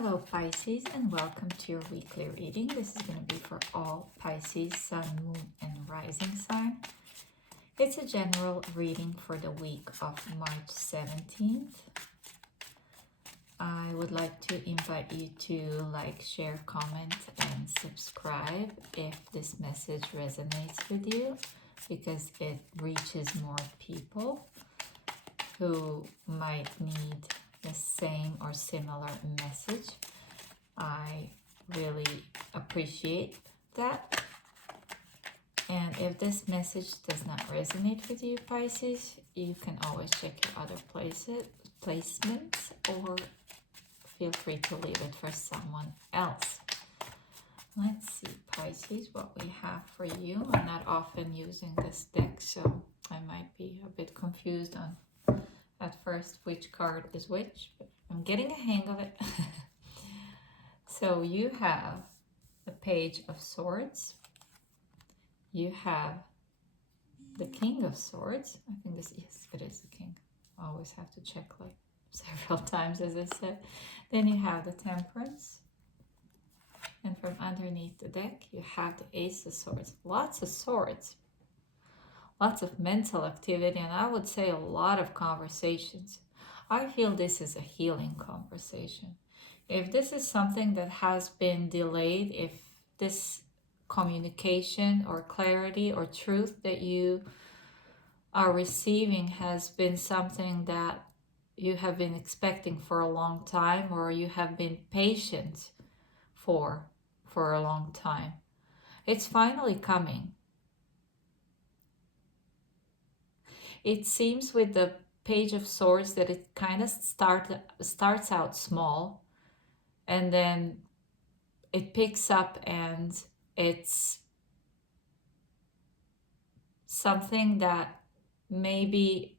Hello Pisces, and welcome to your weekly reading. This is going to be for all Pisces, Sun, Moon, and Rising sign. It's a general reading for the week of March 17th. I would like to invite you to like, share, comment, and subscribe if this message resonates with you, because it reaches more people who might need the same or similar message. I really appreciate that. And if this message does not resonate with you, Pisces, you can always check your other placements, or feel free to leave it for someone else. Let's see, Pisces, what we have for you. I'm not often using this deck, so I might be a bit confused on at first which card is which, but I'm getting a hang of it. So you have the Page of Swords. You have the King of Swords. I think this, yes, it is the King. I always have to check like several times, as I said. Then you have the Temperance. And from underneath the deck, you have the Ace of Swords. Lots of swords. Lots of mental activity, and I would say a lot of conversations. I feel this is a healing conversation. If this is something that has been delayed, if this communication or clarity or truth that you are receiving has been something that you have been expecting for a long time, or you have been patient for a long time, it's finally coming. It seems with the Page of Swords that it kind of starts out small, and then it picks up, and it's something that maybe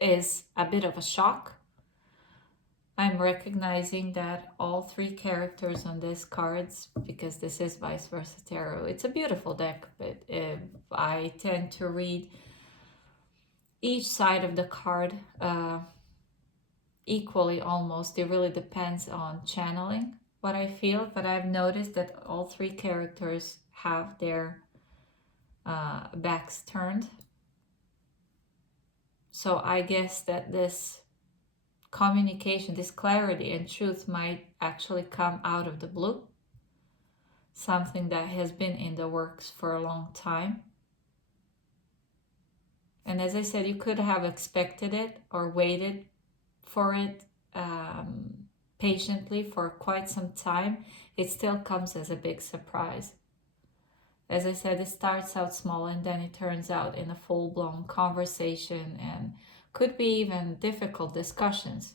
is a bit of a shock. I'm recognizing that all three characters on these cards, because this is Vice Versa Tarot, it's a beautiful deck, but I tend to read each side of the card equally almost. It really depends on channeling what I feel, but I've noticed that all three characters have their backs turned. So I guess that this communication, this clarity and truth might actually come out of the blue. Something that has been in the works for a long time. And as I said, you could have expected it or waited for it patiently for quite some time. It still comes as a big surprise. As I said, it starts out small, and then it turns out in a full-blown conversation, and could be even difficult discussions.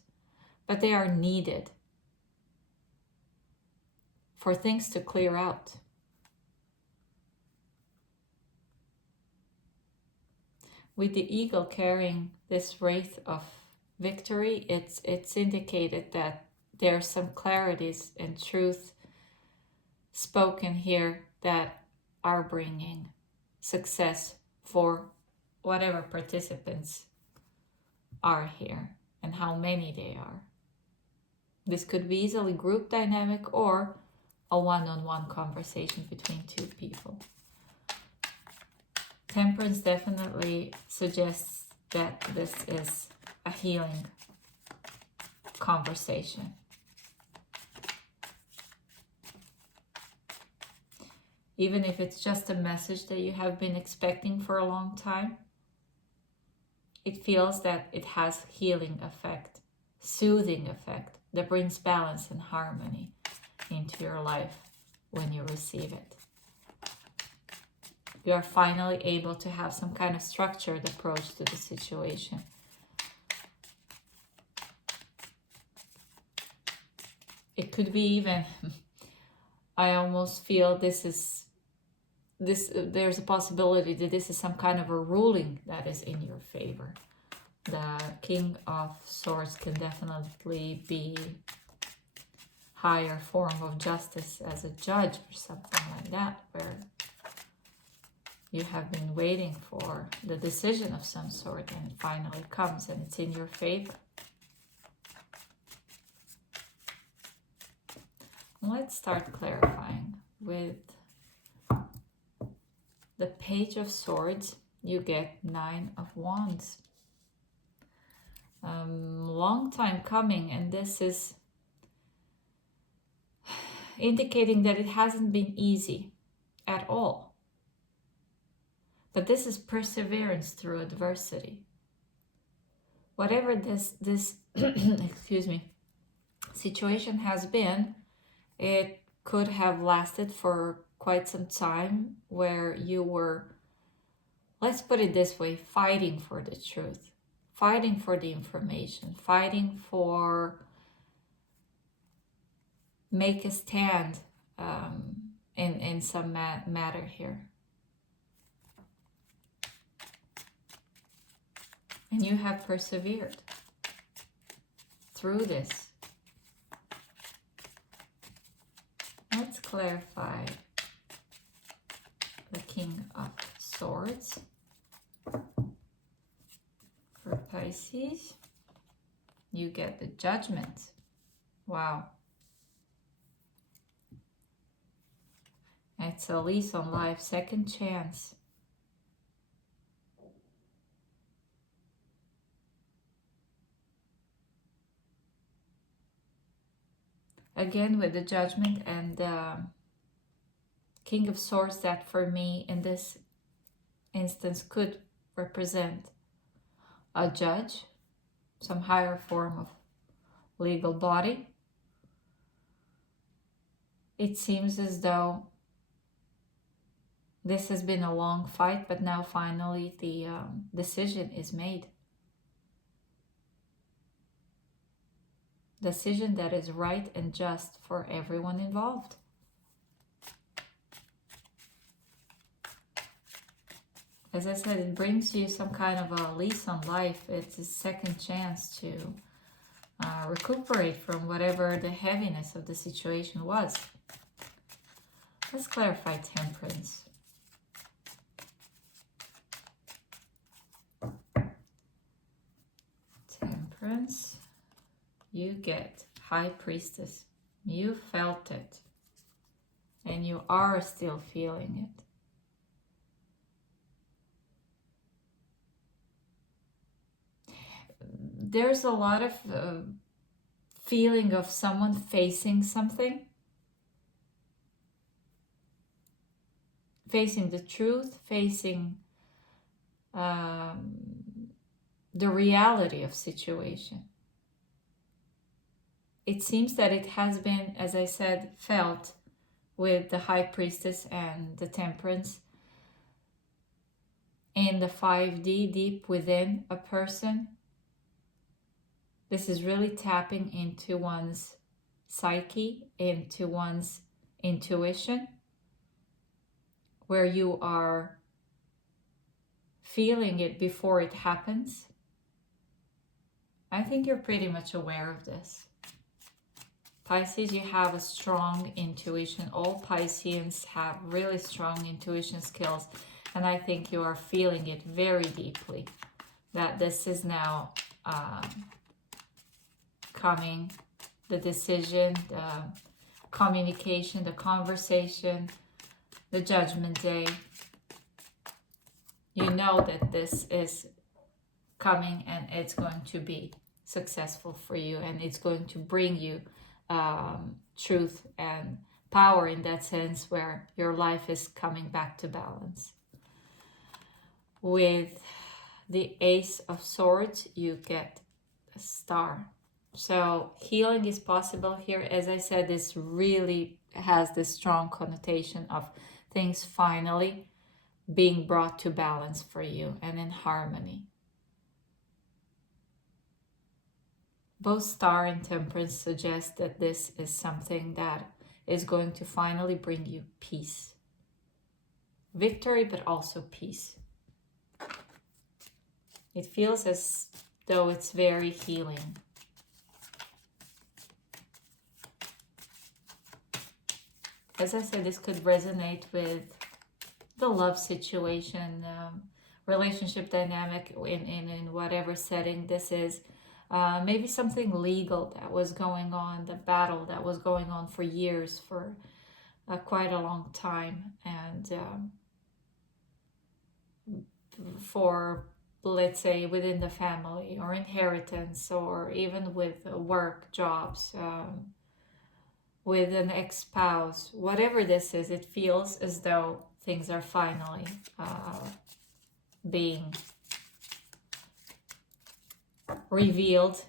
But they are needed for things to clear out. With the eagle carrying this wraith of victory, it's indicated that there's some clarities and truth spoken here that are bringing success for whatever participants are here and how many they are. This could be easily group dynamic or a one-on-one conversation between two people. Temperance definitely suggests that this is a healing conversation. Even if it's just a message that you have been expecting for a long time, it feels that it has healing effect, soothing effect, that brings balance and harmony into your life when you receive it. You are finally able to have some kind of structured approach to the situation. It could be even, I almost feel there's a possibility that this is some kind of a ruling that is in your favor. The King of Swords can definitely be higher form of justice as a judge or something like that, where you have been waiting for the decision of some sort, and it finally comes and it's in your favor. Let's start clarifying with the Page of Swords. You get 9 of Wands. Long time coming, and this is indicating that it hasn't been easy at all. But this is perseverance through adversity. Whatever this excuse me, situation has been, it could have lasted for quite some time, where you were, let's put it this way, fighting for the truth, fighting for the information, fighting for make a stand in some matter here. And you have persevered through this. Let's clarify the King of Swords for Pisces. You get the Judgment. Wow. It's a lease on life, second chance. Again with the Judgment and the King of Swords, that for me in this instance could represent a judge, some higher form of legal body. It seems as though this has been a long fight, but now finally the decision is made. Decision that is right and just for everyone involved. As I said, it brings you some kind of a lease on life. It's a second chance to recuperate from whatever the heaviness of the situation was. Let's clarify Temperance. Temperance. You get High Priestess. You felt it. And you are still feeling it. There's a lot of feeling of someone facing something. Facing the truth, facing the reality of situation. It seems that it has been, as I said, felt with the High Priestess and the Temperance in the 5D, deep within a person. This is really tapping into one's psyche, into one's intuition, where you are feeling it before it happens. I think you're pretty much aware of this. Pisces, you have a strong intuition. All Pisceans have really strong intuition skills. And I think you are feeling it very deeply. That this is now coming. The decision, the communication, the conversation, the Judgment Day. You know that this is coming and it's going to be successful for you. And it's going to bring you truth and power in that sense, where your life is coming back to balance. With the Ace of Swords, you get a Star. So healing is possible here. As I said, this really has this strong connotation of things finally being brought to balance for you and in harmony. Both Star and Temperance suggest that this is something that is going to finally bring you peace. Victory, but also peace. It feels as though it's very healing. As I said, this could resonate with the love situation, relationship dynamic in whatever setting this is. Maybe something legal that was going on, the battle that was going on for years, for quite a long time, and for, let's say, within the family, or inheritance, or even with work, jobs, with an ex-spouse, whatever this is, it feels as though things are finally being revealed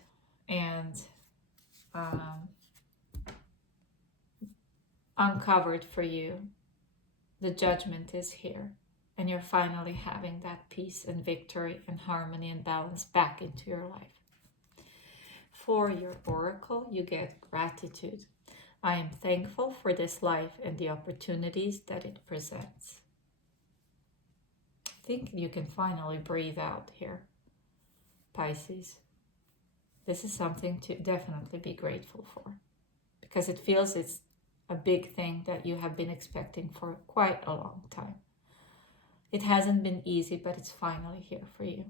and uncovered for you. The judgment is here, and you're finally having that peace and victory and harmony and balance back into your life. For your oracle, you get gratitude. I am thankful for this life and the opportunities that it presents. I think you can finally breathe out here, Pisces. This is something to definitely be grateful for, because it feels it's a big thing that you have been expecting for quite a long time. It hasn't been easy, but it's finally here for you.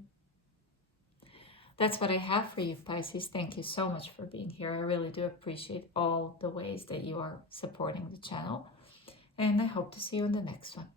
That's what I have for you, Pisces. Thank you so much for being here. I really do appreciate all the ways that you are supporting the channel, and I hope to see you in the next one.